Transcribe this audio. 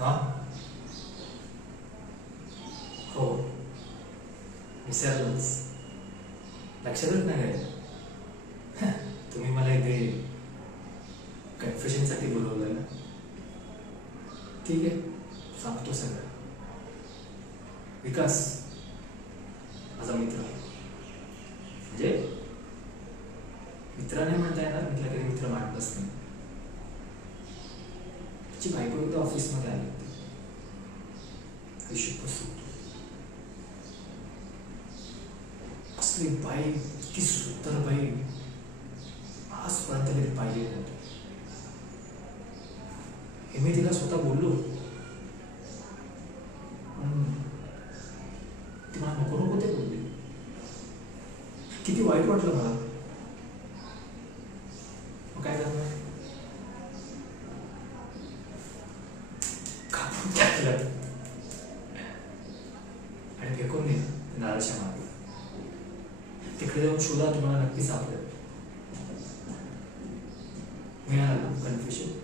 हा हो विसरलोच, लक्षातच नाही काय तुम्ही मला इथे कन्फ्युजनसाठी बोलवलंय ना. ठीक आहे, सांगतो सगळं. विकास माझा मित्र, म्हणजे मित्र नाही म्हणता येणार, मी कधी मित्र मांडलंच नाही. तिची बायको एकदा ऑफिसमध्ये आली होती, आयुष्य सुटतो. असली बाई, इतकी सुंदर बाई आजपर्यंत कधी पाहिली नव्हती. हे मी तिला स्वतः बोललो, ती मला नको नको ते बोलली. किती वाईट वाटलं मला. मग काय करणार, कापून टाकलं आणि फेकून दिलं नारळच्या मागे. तिकडे जाऊन शोधा, तुम्हाला नक्की सापडेल. मिळालं कन्फ्युजन.